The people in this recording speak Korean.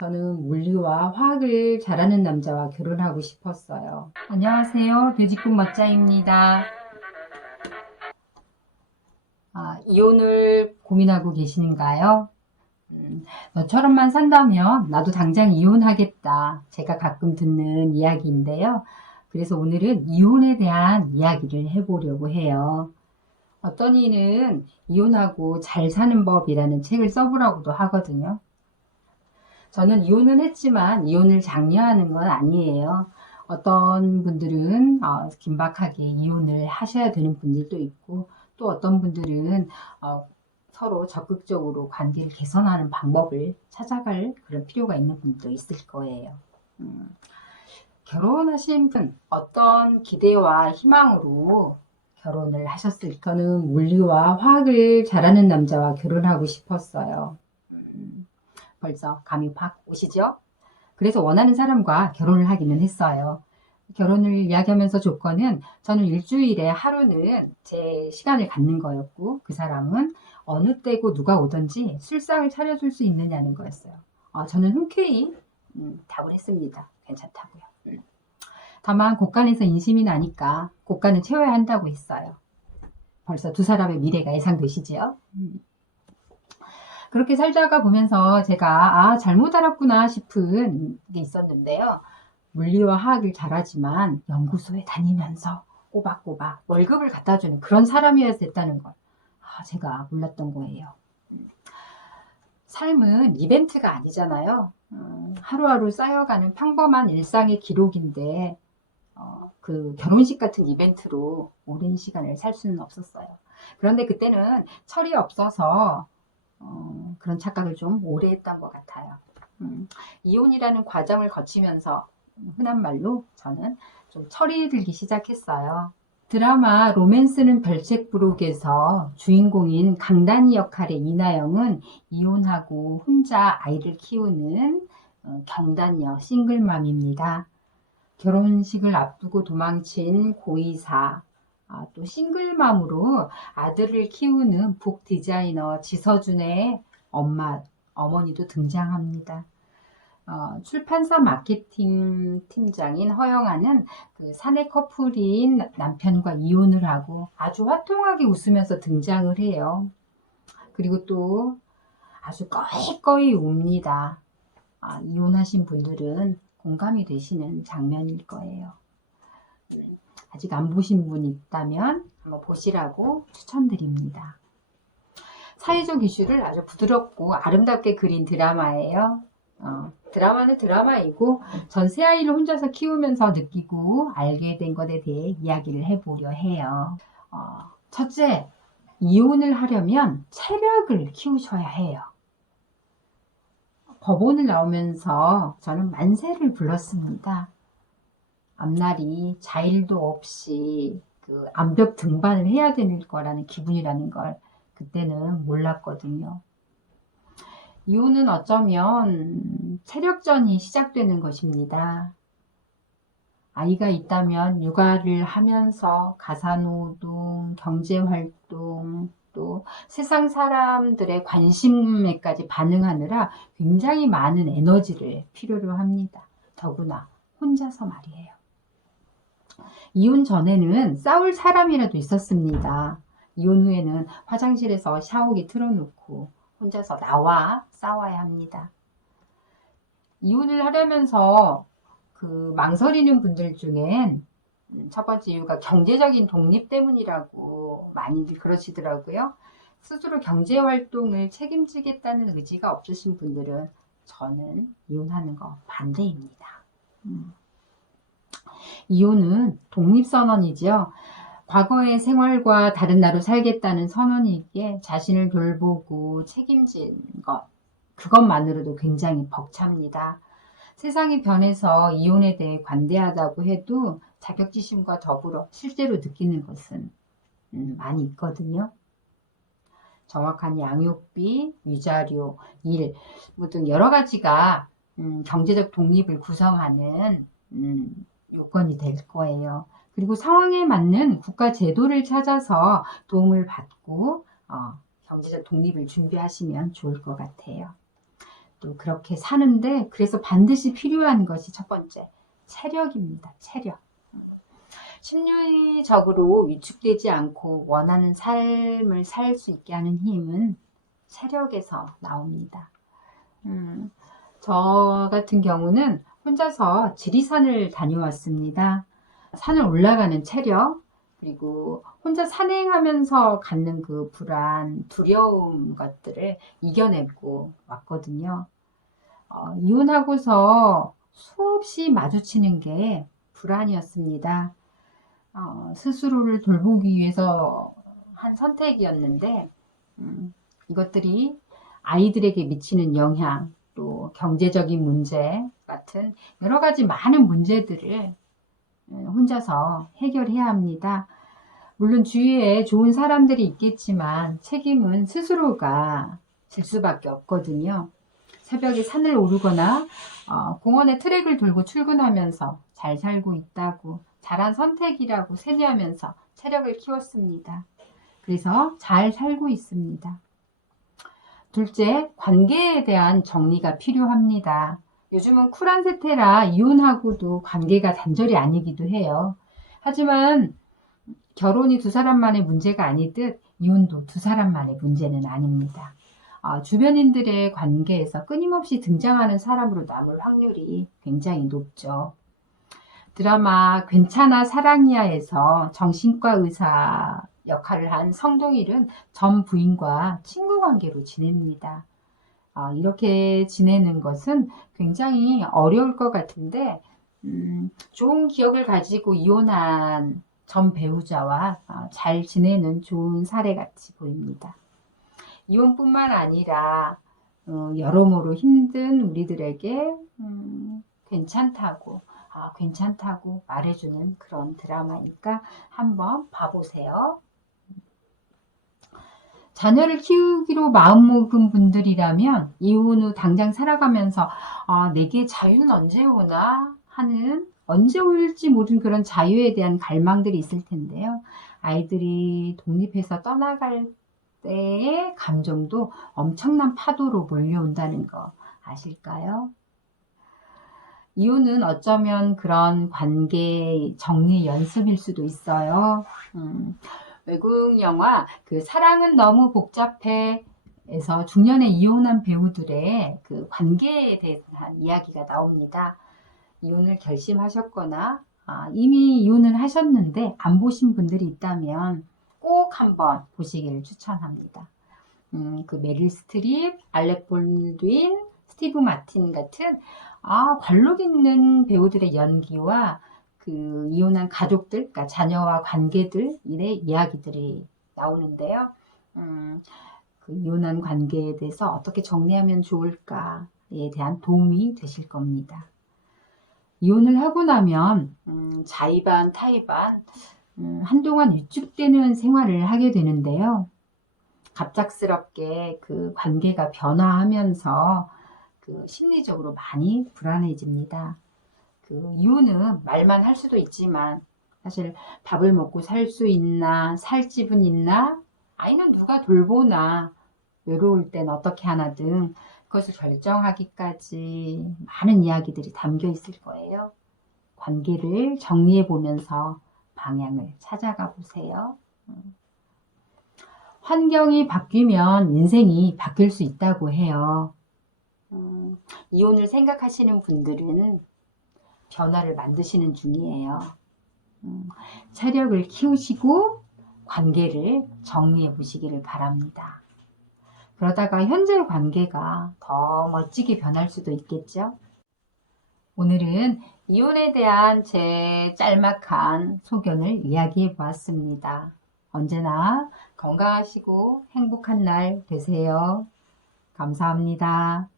저는 물리와 화학을 잘하는 남자와 결혼하고 싶었어요. 안녕하세요. 돼지국 멋자입니다. 이혼을 고민하고 계시는가요? 너처럼만 산다면 나도 당장 이혼하겠다. 제가 가끔 듣는 이야기인데요. 그래서 오늘은 이혼에 대한 이야기를 해보려고 해요. 어떤 이는 이혼하고 잘 사는 법이라는 책을 써보라고도 하거든요. 저는 이혼은 했지만 이혼을 장려하는 건 아니에요. 어떤 분들은 긴박하게 이혼을 하셔야 되는 분들도 있고, 또 어떤 분들은 서로 적극적으로 관계를 개선하는 방법을 찾아갈 그런 필요가 있는 분도 있을 거예요. 결혼하신 분, 어떤 기대와 희망으로 결혼을 하셨을까? 저는 물리와 화학을 잘하는 남자와 결혼하고 싶었어요. 벌써 감이 확 오시죠? 그래서 원하는 사람과 결혼을 하기는 했어요. 결혼을 이야기하면서 조건은 저는 일주일에 하루는 제 시간을 갖는 거였고, 그 사람은 어느 때고 누가 오든지 술상을 차려줄 수 있느냐는 거였어요. 저는 흔쾌히 답을 했습니다. 괜찮다고요. 다만 곳간에서 인심이 나니까 곳간은 채워야 한다고 했어요. 벌써 두 사람의 미래가 예상되시지요? 그렇게 살다가 보면서 제가 잘못 알았구나 싶은 게 있었는데요. 물리와 화학을 잘하지만 연구소에 다니면서 꼬박꼬박 월급을 갖다주는 그런 사람이어야 됐다는 걸 제가 몰랐던 거예요. 삶은 이벤트가 아니잖아요. 하루하루 쌓여가는 평범한 일상의 기록인데 그 결혼식 같은 이벤트로 오랜 시간을 살 수는 없었어요. 그런데 그때는 철이 없어서 그런 착각을 좀 오래 했던 것 같아요. 이혼이라는 과정을 거치면서 흔한 말로 저는 좀 철이 들기 시작했어요. 드라마 로맨스는 별책부록에서 주인공인 강다니 역할의 이나영은 이혼하고 혼자 아이를 키우는 경단녀 싱글맘입니다. 결혼식을 앞두고 도망친 고이사, 또 싱글맘으로 아들을 키우는 북 디자이너 지서준의 어머니도 등장합니다. 출판사 마케팅 팀장인 허영아는 그 사내 커플인 남편과 이혼을 하고 아주 화통하게 웃으면서 등장을 해요. 그리고 또 아주 꺼이꺼이 웁니다. 이혼하신 분들은 공감이 되시는 장면일 거예요. 아직 안 보신 분 있다면 한번 보시라고 추천드립니다. 사회적 이슈를 아주 부드럽고 아름답게 그린 드라마예요. 드라마는 드라마이고 전 새아이를 혼자서 키우면서 느끼고 알게 된 것에 대해 이야기를 해보려 해요. 첫째, 이혼을 하려면 체력을 키우셔야 해요. 법원을 나오면서 저는 만세를 불렀습니다. 앞날이 자일도 없이 그 암벽 등반을 해야 되는 거라는 기분이라는 걸 그때는 몰랐거든요. 이혼은 어쩌면 체력전이 시작되는 것입니다. 아이가 있다면 육아를 하면서 가사노동, 경제활동, 또 세상 사람들의 관심에까지 반응하느라 굉장히 많은 에너지를 필요로 합니다. 더구나 혼자서 말이에요. 이혼 전에는 싸울 사람이라도 있었습니다. 이혼 후에는 화장실에서 샤워기 틀어놓고 혼자서 나와 싸워야 합니다. 이혼을 하려면서 그 망설이는 분들 중엔 첫 번째 이유가 경제적인 독립 때문이라고 많이들 그러시더라고요. 스스로 경제활동을 책임지겠다는 의지가 없으신 분들은 저는 이혼하는 거 반대입니다. 이혼은 독립선언이죠. 과거의 생활과 다른 나로 살겠다는 선언이기에 자신을 돌보고 책임진 것, 그것만으로도 굉장히 벅찹니다. 세상이 변해서 이혼에 대해 관대하다고 해도 자격지심과 더불어 실제로 느끼는 것은 많이 있거든요. 정확한 양육비, 위자료, 일 등 여러 가지가 경제적 독립을 구성하는 요건이 될 거예요. 그리고 상황에 맞는 국가 제도를 찾아서 도움을 받고 경제적 독립을 준비하시면 좋을 것 같아요. 또 그렇게 사는데 그래서 반드시 필요한 것이 첫 번째, 체력입니다. 체력. 심리적으로 위축되지 않고 원하는 삶을 살 수 있게 하는 힘은 체력에서 나옵니다. 저 같은 경우는 혼자서 지리산을 다녀왔습니다. 산을 올라가는 체력, 그리고 혼자 산행하면서 갖는 그 불안, 두려움 것들을 이겨내고 왔거든요. 이혼하고서 수없이 마주치는 게 불안이었습니다. 스스로를 돌보기 위해서 한 선택이었는데, 이것들이 아이들에게 미치는 영향, 또 경제적인 문제 같은 여러 가지 많은 문제들을 혼자서 해결해야 합니다. 물론 주위에 좋은 사람들이 있겠지만 책임은 스스로가 질 수밖에 없거든요. 새벽에 산을 오르거나 공원에 트랙을 돌고 출근하면서 잘 살고 있다고, 잘한 선택이라고 세뇌하면서 체력을 키웠습니다. 그래서 잘 살고 있습니다. 둘째, 관계에 대한 정리가 필요합니다. 요즘은 쿨한 세태라 이혼하고도 관계가 단절이 아니기도 해요. 하지만 결혼이 두 사람만의 문제가 아니듯 이혼도 두 사람만의 문제는 아닙니다. 주변인들의 관계에서 끊임없이 등장하는 사람으로 남을 확률이 굉장히 높죠. 드라마 괜찮아 사랑이야에서 정신과 의사 역할을 한 성동일은 전 부인과 친구 관계로 지냅니다. 이렇게 지내는 것은 굉장히 어려울 것 같은데 좋은 기억을 가지고 이혼한 전 배우자와 잘 지내는 좋은 사례 같이 보입니다. 이혼뿐만 아니라 여러모로 힘든 우리들에게 괜찮다고 말해주는 그런 드라마니까 한번 봐보세요. 자녀를 키우기로 마음먹은 분들이라면 이혼 후 당장 살아가면서 내게 자유는 언제 오나 하는, 언제 올지 모르는 그런 자유에 대한 갈망들이 있을 텐데요. 아이들이 독립해서 떠나갈 때의 감정도 엄청난 파도로 몰려온다는 거 아실까요? 이혼은 어쩌면 그런 관계 정리 연습일 수도 있어요. 외국 영화 그 사랑은 너무 복잡해 에서 중년에 이혼한 배우들의 그 관계에 대한 이야기가 나옵니다. 이혼을 결심하셨거나 이미 이혼을 하셨는데 안 보신 분들이 있다면 꼭 한번 보시기를 추천합니다. 그 메릴 스트립, 알렉 볼드윈, 스티브 마틴 같은 관록 있는 배우들의 연기와 그 이혼한 가족들, 그러니까 자녀와 관계들의 이야기들이 나오는데요. 그 이혼한 관계에 대해서 어떻게 정리하면 좋을까에 대한 도움이 되실 겁니다. 이혼을 하고 나면 자의반 타의반 한동안 위축되는 생활을 하게 되는데요. 갑작스럽게 그 관계가 변화하면서 그 심리적으로 많이 불안해집니다. 그 이유는 말만 할 수도 있지만 사실 밥을 먹고 살 수 있나, 살 집은 있나, 아이는 누가 돌보나, 외로울 땐 어떻게 하나 등 그것을 결정하기까지 많은 이야기들이 담겨 있을 거예요. 관계를 정리해 보면서 방향을 찾아가 보세요. 환경이 바뀌면 인생이 바뀔 수 있다고 해요. 이혼을 생각하시는 분들은 변화를 만드시는 중이에요. 체력을 키우시고 관계를 정리해 보시기를 바랍니다. 그러다가 현재 관계가 더 멋지게 변할 수도 있겠죠. 오늘은 이혼에 대한 제 짤막한 소견을 이야기해 보았습니다. 언제나 건강하시고 행복한 날 되세요. 감사합니다.